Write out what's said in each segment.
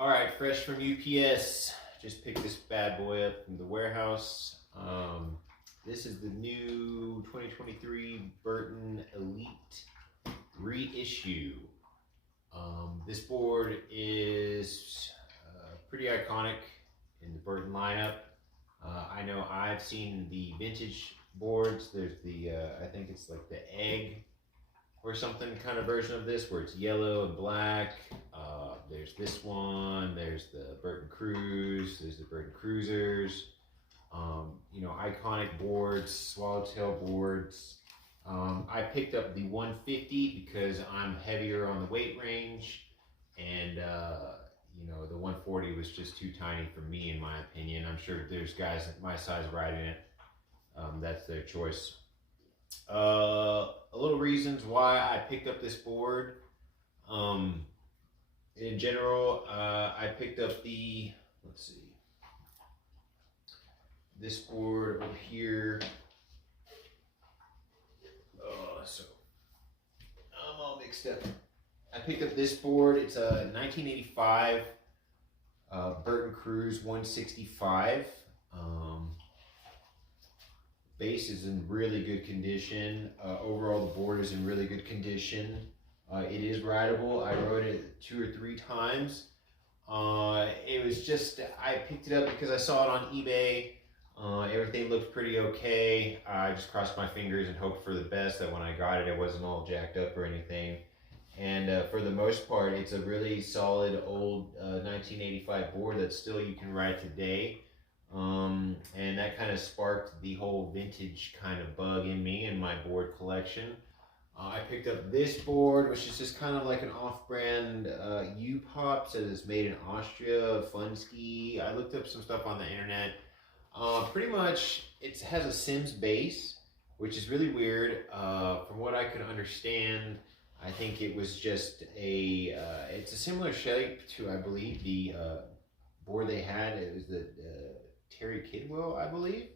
All right, fresh from UPS. Just picked this bad boy up from the warehouse. This is the new 2023 Burton Elite reissue. This board is pretty iconic in the Burton lineup. I know I've seen the vintage boards. There's the, I think it's like the egg or something kind of version of this where it's yellow and black. There's this one, there's the Burton Cruise, there's the Burton Cruisers. You know, iconic boards, swallowtail boards. I picked up the 150 because I'm heavier on the weight range, and you know, the 140 was just too tiny for me in my opinion. I'm sure there's guys at my size riding it. That's their choice. A little reasons why I picked up this board. In general, I picked up the, let's see, this board over here. So I'm all mixed up. I picked up this board. It's a 1985 Burton Cruise 165. Base is in really good condition. Overall, the board is in really good condition. It is rideable. I rode it 2 or 3 times. It was just, I picked it up because I saw it on eBay. Everything looked pretty okay. I just crossed my fingers and hoped for the best that when I got it, it wasn't all jacked up or anything. And for the most part, it's a really solid old 1985 board that still you can ride today. And that kind of sparked the whole vintage kind of bug in me in my board collection. I picked up this board, which is just kind of like an off-brand U-Pop, says it's made in Austria, Fun Ski. I looked up some stuff on the internet. Pretty much, it has a Sims base, which is really weird. From what I could understand, I think it was just a, it's a similar shape to, I believe, the board they had. It was the Terry Kidwell, I believe.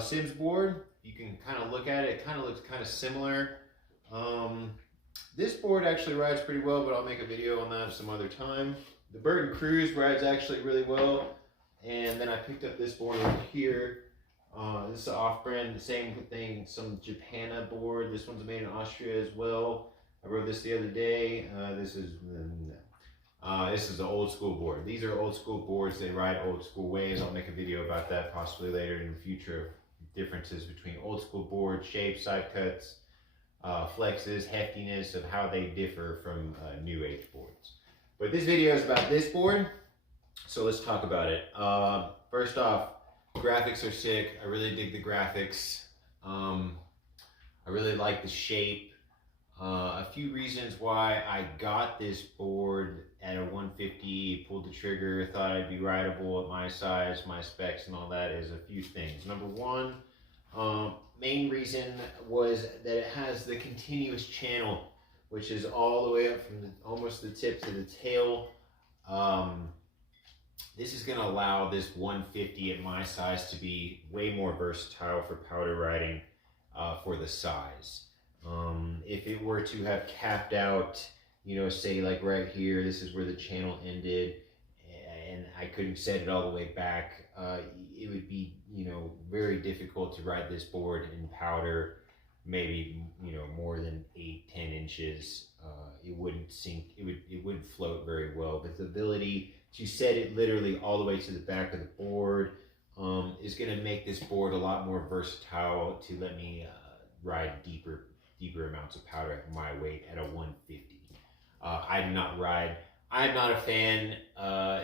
Sims board. You can kind of look at it. It kind of looks kind of similar. This board actually rides pretty well, but I'll make a video on that some other time. The Burton Cruise rides actually really well. And then I picked up this board over here. This is off-brand, the same thing, some Japana board. This one's made in Austria as well. I rode this the other day. This is an old school board. These are old school boards. They ride old school ways. I'll make a video about that possibly later in the future. Differences between old school board shapes, side cuts, flexes, heftiness of how they differ from new age boards. But this video is about this board, so let's talk about it. First off, graphics are sick. I really dig the graphics. I really like the shape. A few reasons why I got this board at a 150, pulled the trigger, thought I'd be rideable at my size, my specs and all that is a few things. Number one, main reason was that it has the continuous channel, which is all the way up from almost the tip to the tail. This is going to allow this 150 at my size to be way more versatile for powder riding for the size. If it were to have capped out, you know, say like right here, this is where the channel ended, and I couldn't set it all the way back, it would be, you know, very difficult to ride this board in powder, maybe, you know, more than 8-10 inches. It wouldn't sink, it wouldn't float very well. But the ability to set it literally all the way to the back of the board is going to make this board a lot more versatile to let me ride deeper amounts of powder at my weight at a 150. I'm not a fan.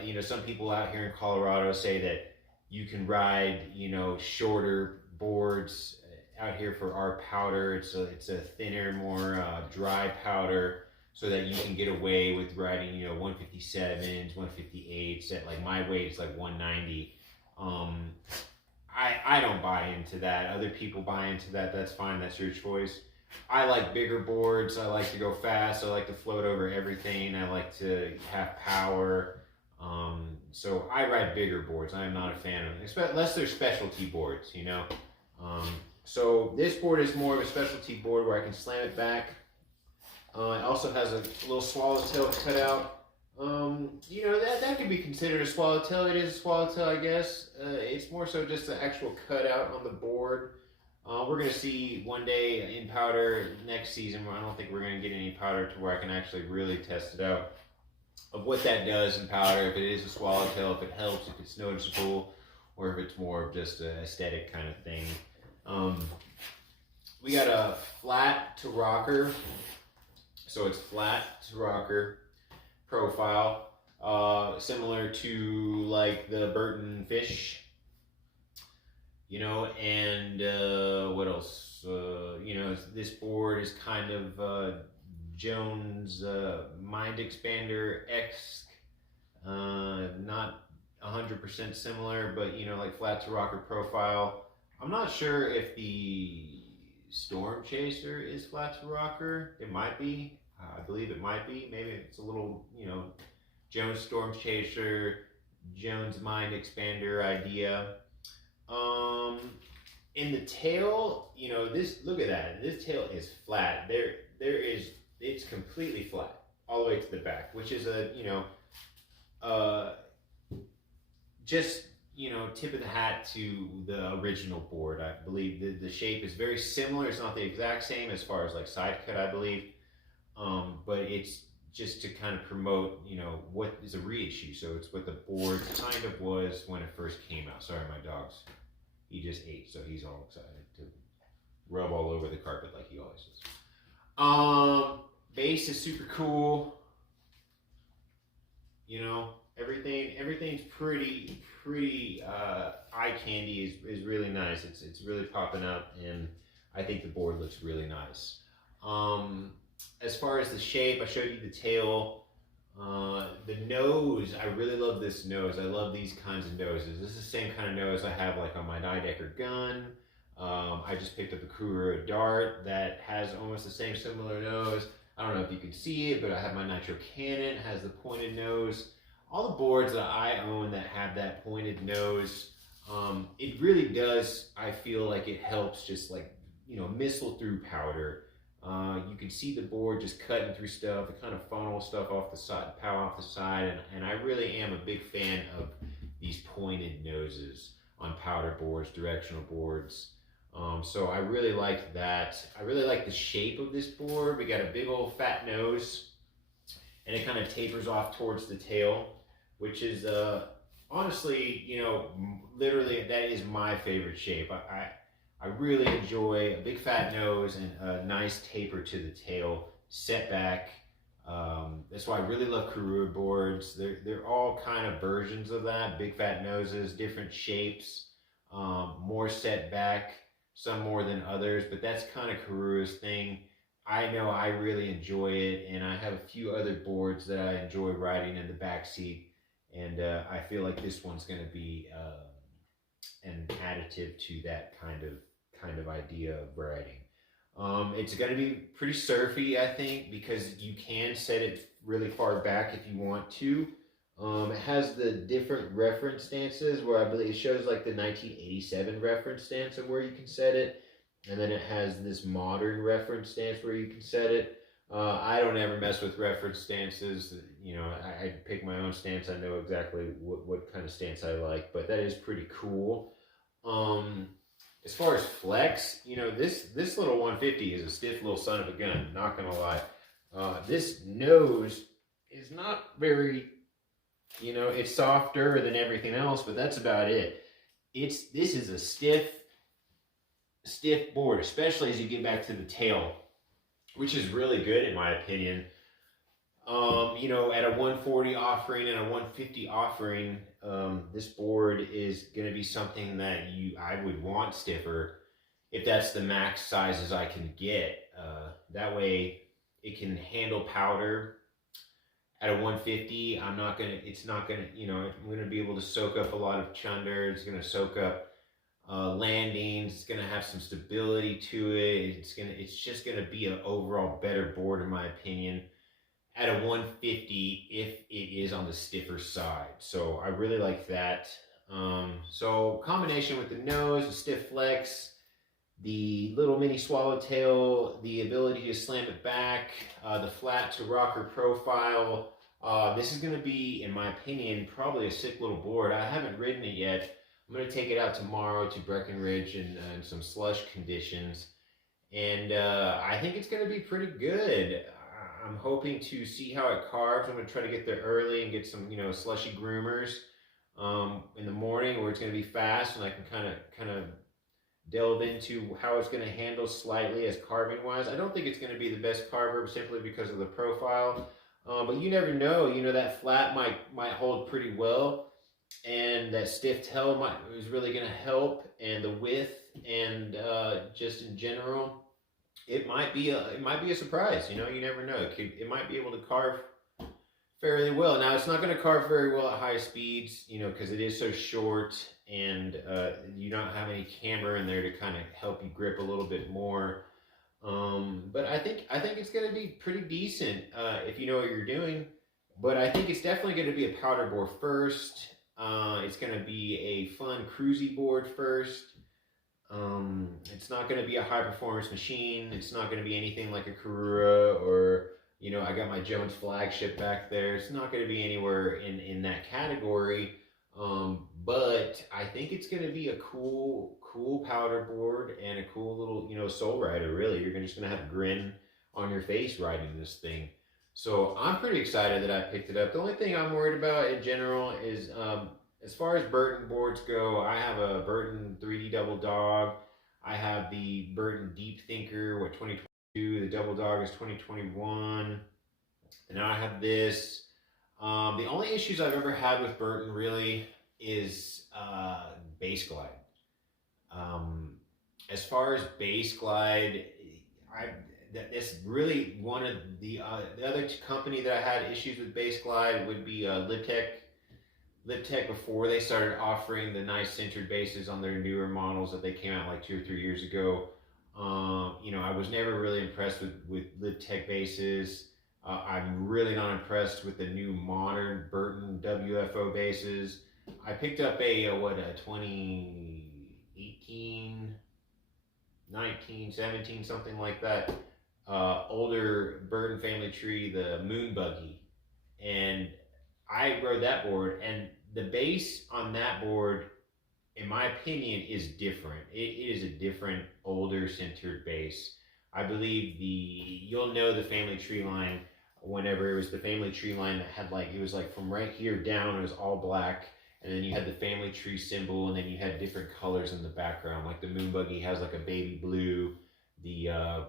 You know, some people out here in Colorado say that you can ride, you know, shorter boards out here for our powder. It's a thinner, more dry powder, so that you can get away with riding, you know, 157s, 158s. At like my weight is like 190. I don't buy into that. Other people buy into that. That's fine. That's your choice. I like bigger boards. I like to go fast. I like to float over everything. I like to have power. So I ride bigger boards. I am not a fan of them, unless they're specialty boards, you know. So this board is more of a specialty board where I can slam it back. It also has a little swallowtail cutout You know, that could be considered a swallowtail. It is a swallowtail, I guess. It's more so just the actual cutout on the board. We're going to see one day in powder next season. I don't think we're going to get any powder to where I can actually really test it out of what that does in powder, if it is a swallowtail, if it helps, if it's noticeable, or if it's more of just an aesthetic kind of thing. We got a flat to rocker, so it's flat to rocker profile, similar to like the Burton fish, you know, and what else? You know, this board is kind of Jones Mind Expander X, not 100% similar, but you know, like flat to rocker profile. I'm not sure if the Storm Chaser is flat to rocker. It might be. I believe it might be. Maybe it's a little, you know, Jones Storm Chaser, Jones Mind Expander idea. In the tail, you know, this, look at that. This tail is flat. It's completely flat all the way to the back, which is a, you know, just, you know, tip of the hat to the original board. I believe the shape is very similar. It's not the exact same as far as like side cut, I believe. But it's just to kind of promote, you know, what is a reissue. So it's what the board kind of was when it first came out. Sorry, my dog's, he just ate, so he's all excited to rub all over the carpet like he always does. Base is super cool. You know, everything's pretty eye candy is really nice. It's really popping up, and I think the board looks really nice. As far as the shape, I showed you the tail. The nose, I really love this nose. I love these kinds of noses. This is the same kind of nose I have like on my 9-decker gun. I just picked up a Kuro Dart that has almost the same similar nose. I don't know if you can see it, but I have my Nitro Cannon, it has the pointed nose. All the boards that I own that have that pointed nose, it really does, I feel like it helps just like, you know, missile through powder. You can see the board just cutting through stuff, it kind of funnels stuff off the side, power off the side, and I really am a big fan of these pointed noses on powder boards, directional boards. So I really like that. I really like the shape of this board. We got a big old fat nose, and it kind of tapers off towards the tail, which is honestly, you know, literally that is my favorite shape. I really enjoy a big fat nose and a nice taper to the tail, set back. That's why I really love Kuro boards. They're all kind of versions of that, big fat noses, different shapes, more set back, some more than others, but that's kind of Kuro's thing. I know I really enjoy it, and I have a few other boards that I enjoy riding in the back seat, and I feel like this one's going to be an additive to that kind of idea of riding. It's going to be pretty surfy, I think, because you can set it really far back if you want to. It has the different reference stances where I believe it shows like the 1987 reference stance of where you can set it. And then it has this modern reference stance where you can set it. I don't ever mess with reference stances. You know, I pick my own stance. I know exactly what kind of stance I like, but that is pretty cool. As far as flex, you know, this little 150 is a stiff little son of a gun, not gonna lie. This nose is not very, you know, it's softer than everything else, but that's about it. This is a stiff board, especially as you get back to the tail, which is really good in my opinion. You know, at a 140 offering and a 150 offering, this board is going to be something that I would want stiffer if that's the max sizes I can get. That way it can handle powder. At a 150, it's not gonna, you know, I'm gonna be able to soak up a lot of chunder. It's gonna soak up landings. It's gonna have some stability to it. It's just gonna be an overall better board in my opinion at a 150 if it is on the stiffer side. So I really like that. So combination with the nose, the stiff flex, the little mini swallowtail, the ability to slam it back, the flat to rocker profile, This is going to be, in my opinion, probably a sick little board. I haven't ridden it yet. I'm going to take it out tomorrow to Breckenridge and some slush conditions. And I think it's going to be pretty good. I'm hoping to see how it carves. I'm going to try to get there early and get some, slushy groomers in the morning where it's going to be fast and I can kind of delve into how it's going to handle slightly as carving wise. I don't think it's going to be the best carver simply because of the profile, but you never know. That flat might hold pretty well, and that stiff tail is really going to help, and the width and just in general, it might be a surprise. You never know. It might be able to carve fairly well. Now, it's not going to carve very well at high speeds, because it is so short, and you don't have any camber in there to kind of help you grip a little bit more. But I think it's going to be pretty decent if you know what you're doing. But I think it's definitely going to be a powder board first. It's going to be a fun cruisy board first. It's not going to be a high performance machine. It's not going to be anything like a Karura or I got my Jones flagship back there. It's not going to be anywhere in that category. But I think it's going to be a cool powder board and a cool little, soul rider, really. You're just going to have a grin on your face riding this thing. So I'm pretty excited that I picked it up. The only thing I'm worried about in general is, as far as Burton boards go, I have a Burton 3D Double Dog. I have the Burton Deep Thinker, 2022. The Double Dog is 2021. And now I have this. The only issues I've ever had with Burton really is base glide. As far as base glide, that's really one of the other company that I had issues with base glide would be Libtech before they started offering the nice centered bases on their newer models that they came out like 2 or 3 years ago. I was never really impressed with Libtech bases. I'm really not impressed with the new modern Burton WFO bases. I picked up a 2018, 19, 17, something like that, older Burton family tree, the Moon Buggy. And I rode that board, and the base on that board, in my opinion, is different. It is a different, older centered base. I believe you'll know the family tree line whenever it was the family tree line that had it was from right here down, it was all black, and then you had the family tree symbol, and then you had different colors in the background. Like the Moon Buggy has a baby blue, the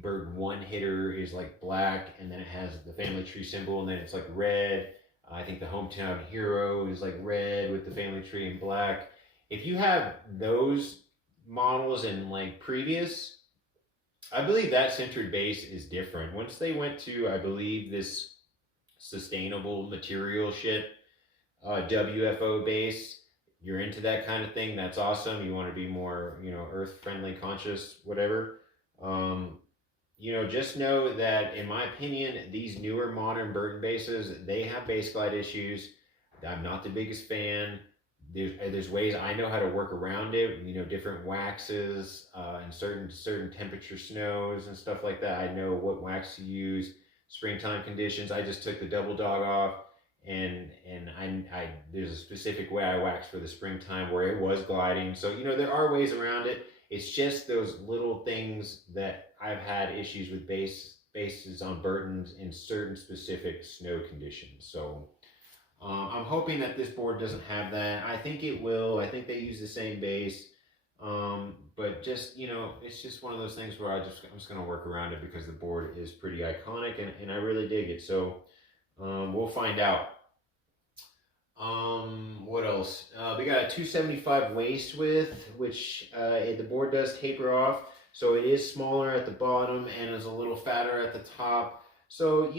Burton One Hitter is black, and then it has the family tree symbol, and then it's red. I think the Hometown Hero is red with the family tree in black. If you have those models in previous, I believe that centered base is different. Once they went to, I believe, this sustainable material shit, WFO base, you're into that kind of thing, that's awesome. You want to be more, earth friendly, conscious, whatever. Just know that, in my opinion, these newer modern Burton bases, they have base glide issues. I'm not the biggest fan. There's ways I know how to work around it. Different waxes and certain temperature snows and stuff like that. I know what wax to use. Springtime conditions. I just took the Double Dog off, and I there's a specific way I wax for the springtime where it was gliding. So there are ways around it. It's just those little things that I've had issues with bases on Burtons in certain specific snow conditions. So I'm hoping that this board doesn't have that. I think it will. I think they use the same base. But just, it's just one of those things where I'm just going to work around it because the board is pretty iconic and I really dig it. So we'll find out. What else? We got a 275 waist width, which the board does taper off. So it is smaller at the bottom and is a little fatter at the top. So,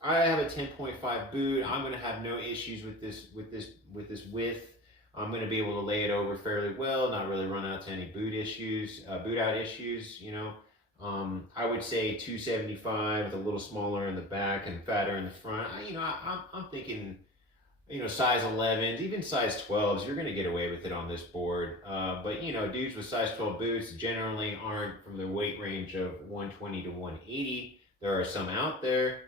I have a 10.5 boot. I'm going to have no issues with this width. I'm going to be able to lay it over fairly well, not really run out to any boot out issues, I would say 275 with a little smaller in the back and fatter in the front. I'm thinking, size 11s, even size 12s, you're going to get away with it on this board. But, dudes with size 12 boots generally aren't from the weight range of 120 to 180. There are some out there,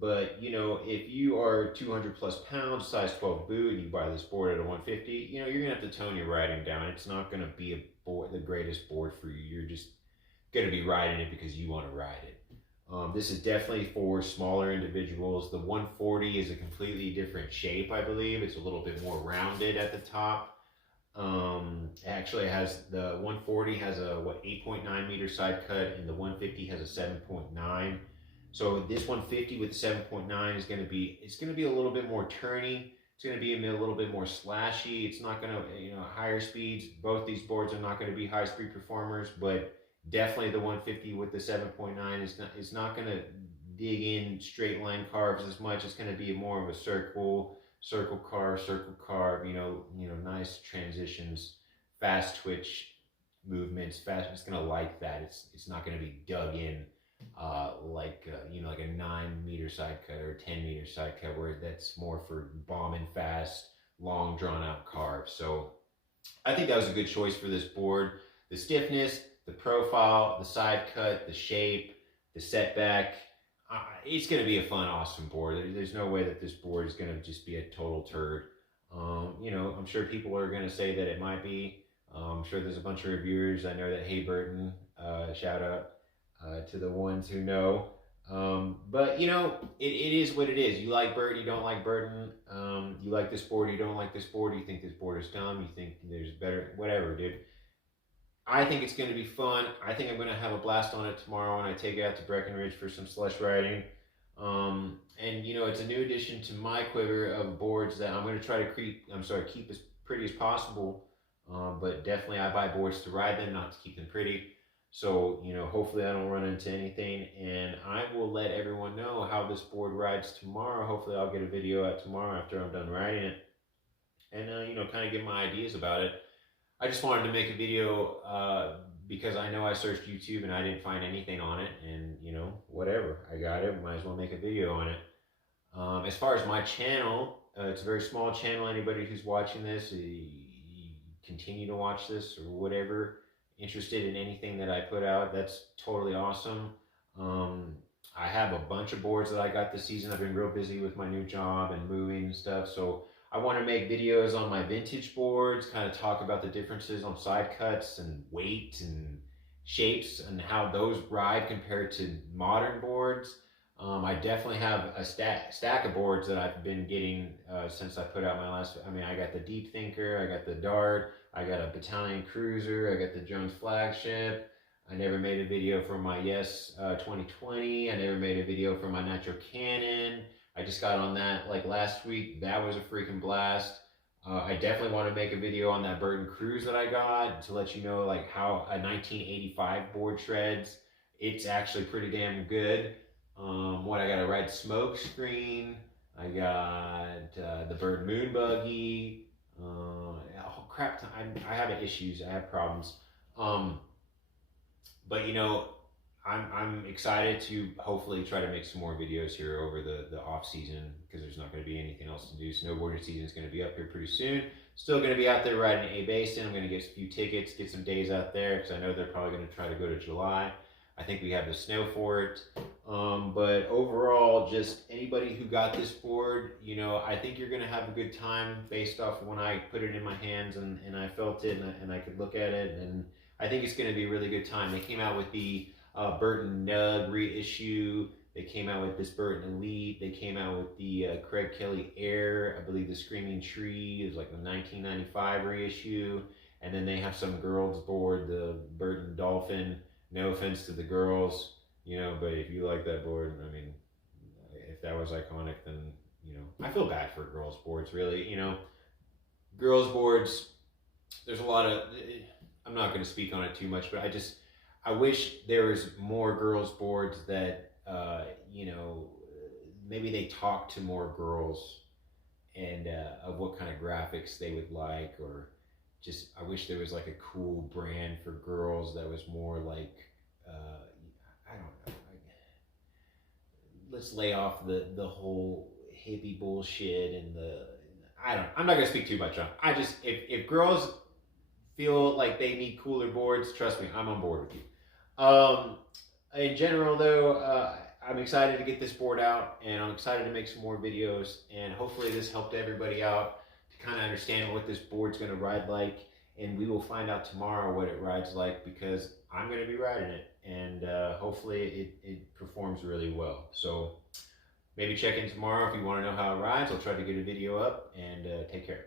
But you know, if you are 200 plus pounds, size 12 boot, and you buy this board at a 150, you know, you're gonna have to tone your riding down. It's not gonna be a board, the greatest board for you. You're just gonna be riding it because you want to ride it. This is definitely for smaller individuals. The 140 is a completely different shape, I believe. It's a little bit more rounded at the top. Actually, it has the 140 has a 8.9 meter side cut, and the 150 has a 7.9. So this 150 with the 7.9 is going to be, it's going to be a little bit more turny. It's going to be a little bit more slashy. It's not going to, you know, higher speeds. Both these boards are not going to be high speed performers, but definitely the 150 with the 7.9 is not going to dig in straight line carves as much. It's going to be more of a circle carve, you know, nice transitions, fast twitch movements, fast. It's going to like that. It's not going to be dug in you know, like a 9 meter side cut or 10 meter side cut, where that's more for bombing fast, long drawn out carves. So I think that was a good choice for this board. The stiffness, the profile, the side cut, the shape, the setback. It's going to be a fun, awesome board. There's no way that this board is going to just be a total turd. You know, I'm sure people are going to say that it might be. I'm sure there's a bunch of reviewers. I know that, hey, Burton, shout out to the ones who know. But, you know, it is what it is. You like Burton, you don't like Burton. You like this board, you don't like this board. You think this board is dumb. You think there's better, whatever, dude. I think it's going to be fun. I think I'm going to have a blast on it tomorrow when I take it out to Breckenridge for some slush riding. And, you know, it's a new addition to my quiver of boards that I'm going to try to keep as pretty as possible. But definitely I buy boards to ride them, not to keep them pretty. So, you know, hopefully I don't run into anything. And I will let everyone know how this board rides tomorrow. Hopefully I'll get a video out tomorrow after I'm done riding it. And, you know, kind of give my ideas about it. I just wanted to make a video because I know I searched YouTube and I didn't find anything on it, and you know, whatever, I got it, might as well make a video on it. As far as my channel, it's a very small channel. Anybody who's watching this, you continue to watch this or whatever, interested in anything that I put out, that's totally awesome. I have a bunch of boards that I got this season. I've been real busy with my new job and moving and stuff, so I want to make videos on my vintage boards, kind of talk about the differences on side cuts and weight and shapes and how those ride compared to modern boards. I definitely have a stack of boards that I've been getting since I put out my last. I mean, I got the Deep Thinker, I got the Dart, I got a Battalion Cruiser, I got the Jones Flagship. I never made a video for my Yes 2020. I never made a video for my Nitro Cannon. I just got on that like last week. That was a freaking blast. I definitely want to make a video on that Burton Cruise that I got to let you know like how a 1985 board shreds. It's actually pretty damn good. What I got a red smoke screen. I got the Burton Moon Buggy. Oh crap! I have issues. I have problems. But you know, I'm excited to hopefully try to make some more videos here over the off season, because there's not going to be anything else to do. Snowboarding season is going to be up here pretty soon. Still going to be out there riding A Basin. I'm going to get a few tickets, get some days out there, because I know they're probably going to try to go to July. I think we have the snow for it. But overall, just anybody who got this board, you know, I think you're going to have a good time based off when I put it in my hands and I felt it and I could look at it. And I think it's going to be a really good time. They came out with the Burton Nug reissue. They came out with this Burton Elite. They came out with the Craig Kelly Air. I believe the Screaming Tree is like the 1995 reissue. And then they have some girls board, the Burton Dolphin. No offense to the girls, you know, but if you like that board, I mean, if that was iconic, then, you know, I feel bad for girls boards, really. You know, girls boards, there's a lot of, I'm not going to speak on it too much, but I wish there was more girls boards that, you know, maybe they talk to more girls and of what kind of graphics they would like, or just, I wish there was like a cool brand for girls that was more like, I don't know, let's lay off the whole hippie bullshit and I'm not going to speak too much on it. If girls feel like they need cooler boards, trust me, I'm on board with you. In general though, I'm excited to get this board out, and I'm excited to make some more videos, and hopefully this helped everybody out to kind of understand what this board's going to ride like, and we will find out tomorrow what it rides like, because I'm going to be riding it, and hopefully it performs really well. So maybe check in tomorrow if you want to know how it rides. I'll try to get a video up, and take care.